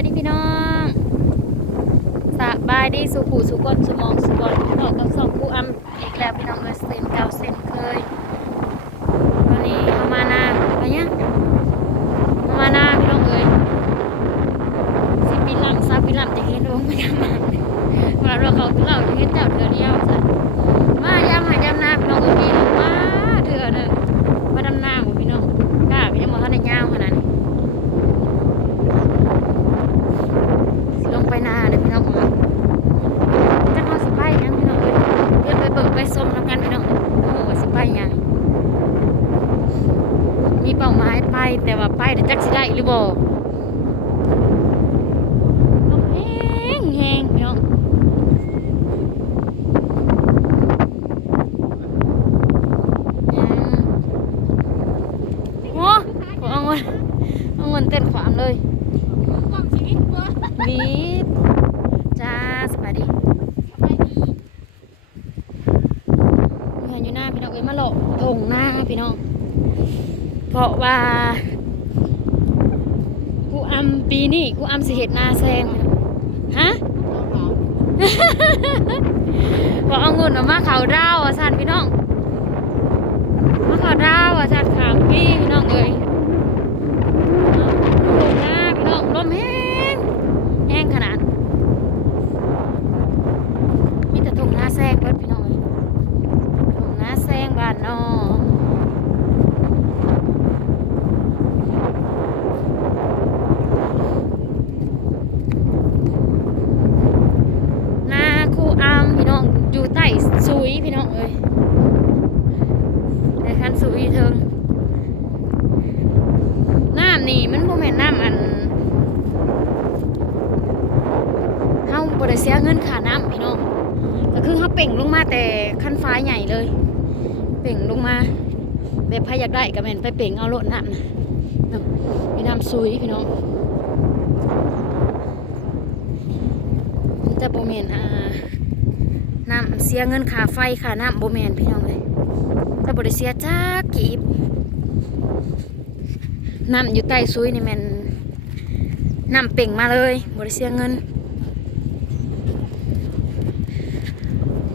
ายดีพี่น้องสบายดีสุขุสุกนสมองสุกนออกกับสองคู่อำอีกแล้วพี่น้องเอยเส้นเก่าเส้นเคยวันนี้เอามานาอะไรเนี่ยเอามานาพี่น้องเอยสิปีลำซาปีลำจะเห็นดวงไม่ยามมาว่าเราเขาเราจะเห็นเจ้าเถื่อเดียวจ้ะมายามหายามนาพี่น้องเอยพี่น้องมาเถื่อเด้อมาดำนาบ่พี่น้องกล้าไปยังบ่ทันได้ยาวขนาดนี้ สิลงไปนาเดี๋ยวพี่น้องเอ้ยจักเอาสิไปหยังพี่น้องเอ้ยเดี๋ยวไปเบิกไปส้มแล้วกันพี่น้องโอ้โหว่าสิไปหยังมีเป้าหมายไป แต่ว่าไปแต่จักสิได้หรือบ่ลมแห้งแห้งน้องยังโอ้เอาเงินเอาเงินเต้นขวามเลยกล่องชีวิตเว้ยวีดจ้าสวัสดีเงินอยู่หน้าพี่น้องเอ้ยมาหลทงหน้าพี่น้องเพราะว่า อำปีนี้กูอำสิเห็ดนาแซงฮะบอกเอาเงินมาเขาดาวอะสันพี่น้องมาเขาดาวอะสันขามพี่พี่น้องเอ้ยเอาทงหน้าพี่น้องลมแห้ง แห้งขนาด มีแต่ถุงหน้าแซงเบิดพี่น้องเอ้ยถุงหน้าแซงบ้านนอกหน้าคู่อามพี่น้อง อยู่ใต้ซุยพี่น้องเอ้ยในคันซุยเทิงน้ำนี่มันบ่แม่นน้ำอัน เฮา บ่ได้เสียเงินค่าน้ำพี่น้องก็คือเฮาเป่งลงมาแต่คันฟ้าใหญ่เลย เป่งลงมาแบบใครอยากได้ก็แม่นไปเป่งเอาโลดน้ำนะน้ำมีน้ำซุยพี่น้องมันจะบ่แม่นอ่าน้ำเสียเงินค่าไฟค่าน้ำบ่แม่นพี่น้องเลยแต่บ่ได้เสียจักกีบน้ำอยู่ใต้ซุยนี่แมนน้ำเป่งมาเลยบ่ได้เสียเงิน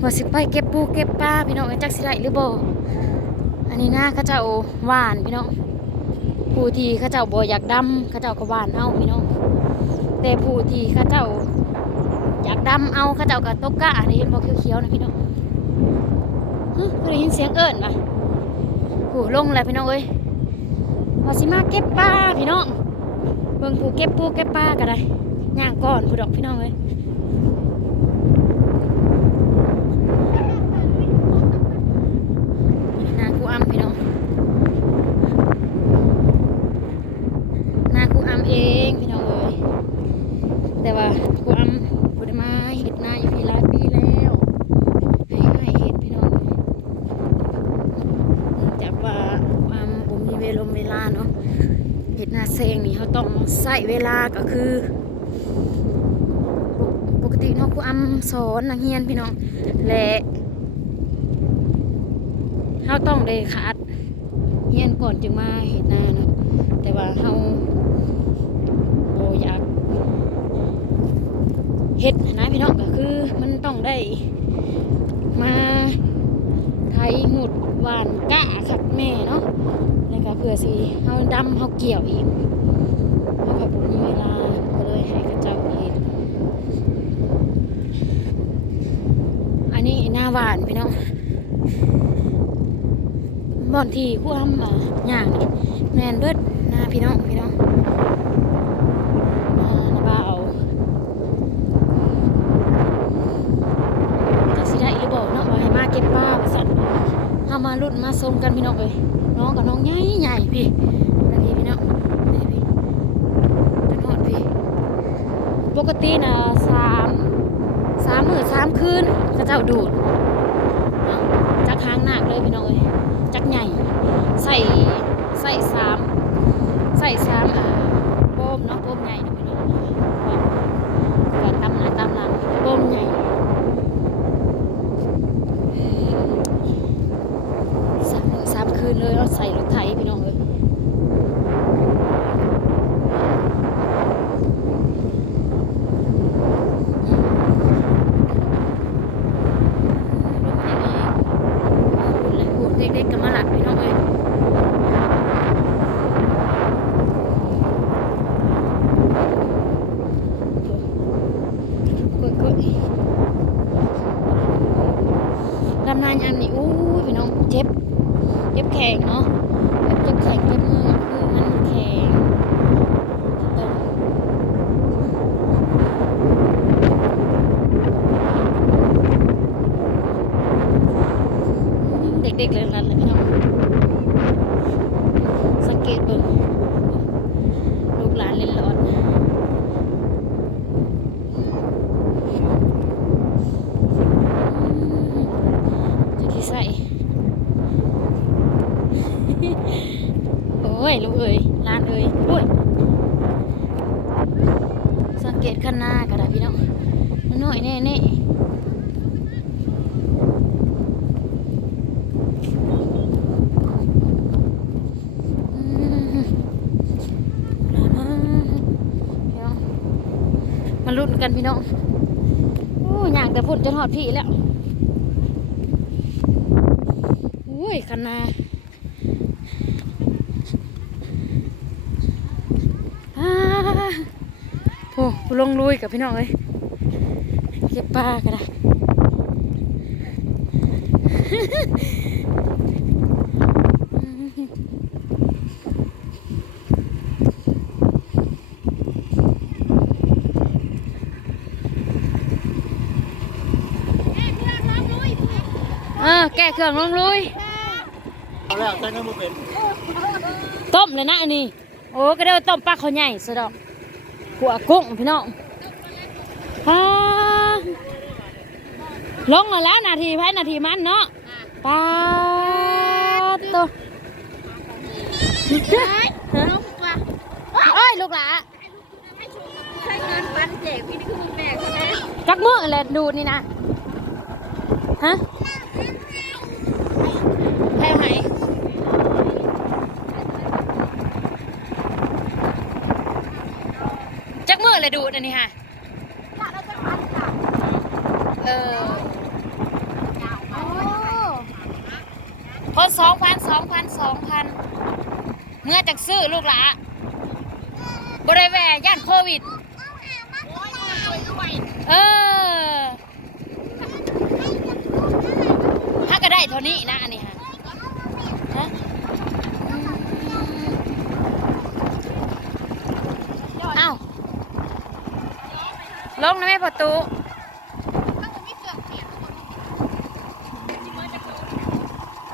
ว่าสิไปเก็บปูเก็บปลาพี่น้องไอ้จักสิได้หรือบ่อันนี้นะข้าเจ้าหวานพี่น้องผู้ที่ข้าเจ้าบ่อยากดำข้าเจ้าก็หวานเอาพี่น้องแต่ผู้ที่ข้าเจ้าอยากดำเอาข้าเจ้าก็ตกกะอันนี้เห็นบ่เขียวๆนะพี่น้องเฮึเคยได้ยินเสียงเอิ้นป่ะผู้ลงแล้วพี่น้องเอ้ยว่าสิมาเก็บปลาพี่น้องเบิ่งผู้เก็บปูเก็บปลาก็ได้ย่างก่อนผู้ดอกพี่น้องเอ้ย นาคูอัมพี่น้องนาคูอัมเองพี่น้องเอ้ยแต่ว่าคูอัมบุได้มาเห็ดนาอยู่พี่หลายปีแล้วให้ให้เห็ดพี่น้องเนื่องจากว่าคูอัมผมมีเวลาเวลาเนาะเห็ดนาเซงนี่เขาต้องใส่เวลาก็คือ ปกติเนาะคูอัมสอนนักเรียนพี่น้องและเขาต้องได้ขาดเฮียนก่อนจึงมาเห็ดนาเนาะแต่ว่าเขาโบอยากเห็ดนะพี่น้องก็คือมันต้องได้มาไทยหมุด หวานกะขัดแม่เนาะแล้วก็เพื่อสิเขาดำเขาเกี่ยวอีกเขาแบบมีเวลาก็เลยให้เข้าเจ้าเห็ดอันนี้หน้าหวานพี่น้องบ่อนที่คู่ทำอะอย่างนี่แมนเบิดหน้าพี่น้องพี่น้องอ่าน้าบ่าวจักสิได้หรือบอกเนาะว่าให้มาเก็บป้าว่าสั่นเฮามารุ่นมาส่งกันพี่น้องเอ้ยน้องกับน้องใหญ่ใหญ่พี่แล้วพี่พี่น้องนี่พี่จนฮอดพี่ ปกติน่ะสามสามมื้อสามคืนเขาเจ้าดูดเนาะจักหางหนักเลยพี่น้องเอ้ยจักใหญ่ ใส่ใส่สามใส่สามอ่าโป้มเนาะโป้มใหญ่นะพี่น้อง Cây 啦 อยลูกเอ๋ยลานเอ๋ยด้ยสังเกตข้างหน้ากันนะพี่น้องน่อยแน่แน่มาลุ้นกันพี่น้องโอ้ย่างแต่พุ่นจนหอดพี่แล้ว อุ้ยคันนา โอ้ลงลุยกับพี่น้องเลยเก็บปลาก็ได้เออแกะเครื่องลงลุย เอาแล้วใช้เงินมือเป็น ต้มเลยนะอันนี้ โอ้ก็ได้ว่าต้มปลาเขาใหญ่สะดอก หัวกุ้งพี่น้องอ่าลงมาแล้วนาทีแพ้นาทีมันเนาะปลาตัวน้องว่าเอ้ยลูกหลาใช้เงินปันแจกพี่นี่คือมึงแบกใช่ไหมจักมืออะไรดูนี่นะฮะแพ้ไหมจักมื ออะไรดูดอันนี้ค่ะเราจะปันค่ะเออพอสองพันสองพันสองพันเมื่อจากซื้อลูกหลาบริแวย่านโควิด เออถ้าก็ได้เท่านี้นะอันนี้ฮะฮะเอ้าล งนะแม่ประตู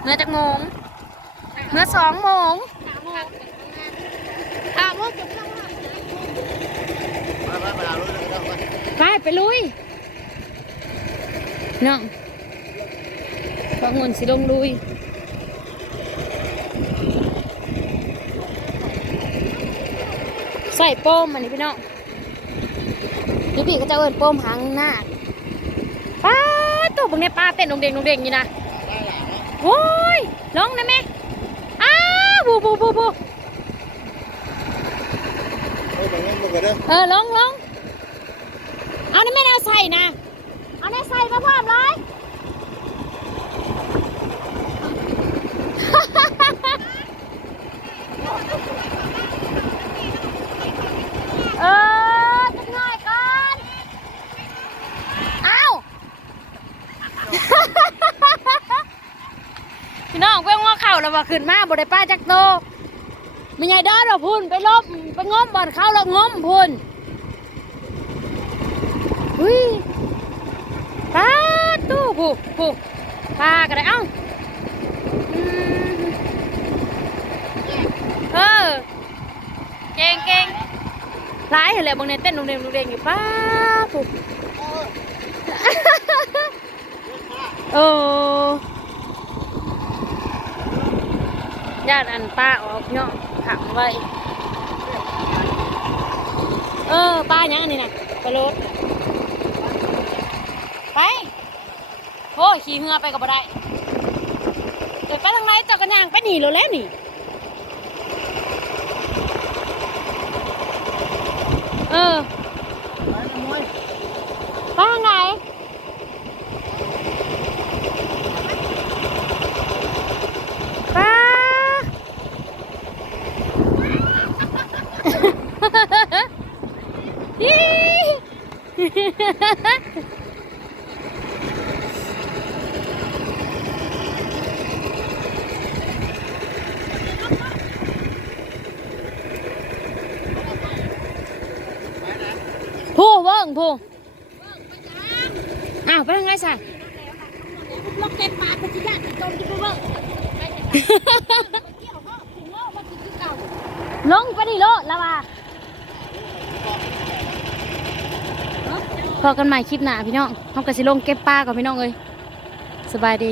เมื่อจากโมงเมื่อสองโมงถามว่าจะเข้ามามาไปไปเอารถเลยก็ได้ไปไปลุยน้องพองุนสิลงลุยใส่โป้มอันนี้พี่น้อง พี่พี่ก็จะเอินโป้มหางหน้าป้าตัวบางเนี่ยป้าเต้นดงเด้งดงเด้งอยู่นะโอ้ยลงได้ไหมอ้าวบูบูบูบูเฮ้ยไปเงินมือกันเด้อเออลงลงเอานี่ไม่ได้เอาใส่นะ เอานี่ใส่มาพร้อมเลย เออจักหน่อยก่อน เอ้า พี่น้องเพิ่งว่าเขึ้นมาบ่ได้ป้าจักโตม่ใหญ่ดอดอพุ่นไปลบไปง้อมบ่อนเข้าแล้วง้อมพุ่นอุ้ยปลาตู้ผู้ผู้ปลาก็ได้เอ้าเออเก่งเก่งหลายเห็นแล้วบางเนี่ยเต้นนุ่งเดงนุ่งเดงอยู่ป้าผู้โอ้ ญาติอันป้าออกเนาะขังไว้ เออป้ายังอันนี้นะไปรถไปโอ้ขี่เหือไปก็บ่ได้เดี๋ยวไปทางไหนเจาะกันยางไปหนีเลยแล้วนี่เออไปทางไหนป้า ผู้เบิ้งผู้ อ้าวไปทางไหนสะล็อกเก็ตปากมันจะยากจะจมที่เบิ่งไปจะเกี่ยวก็ถึงว่ามันคือเก่าลงไปดิโลดละว่าพอกันใหม่คลิปหน้าพี่น้องเขากระสิลงเก็บปลาก่อนพี่น้องเอ้ยสบายดี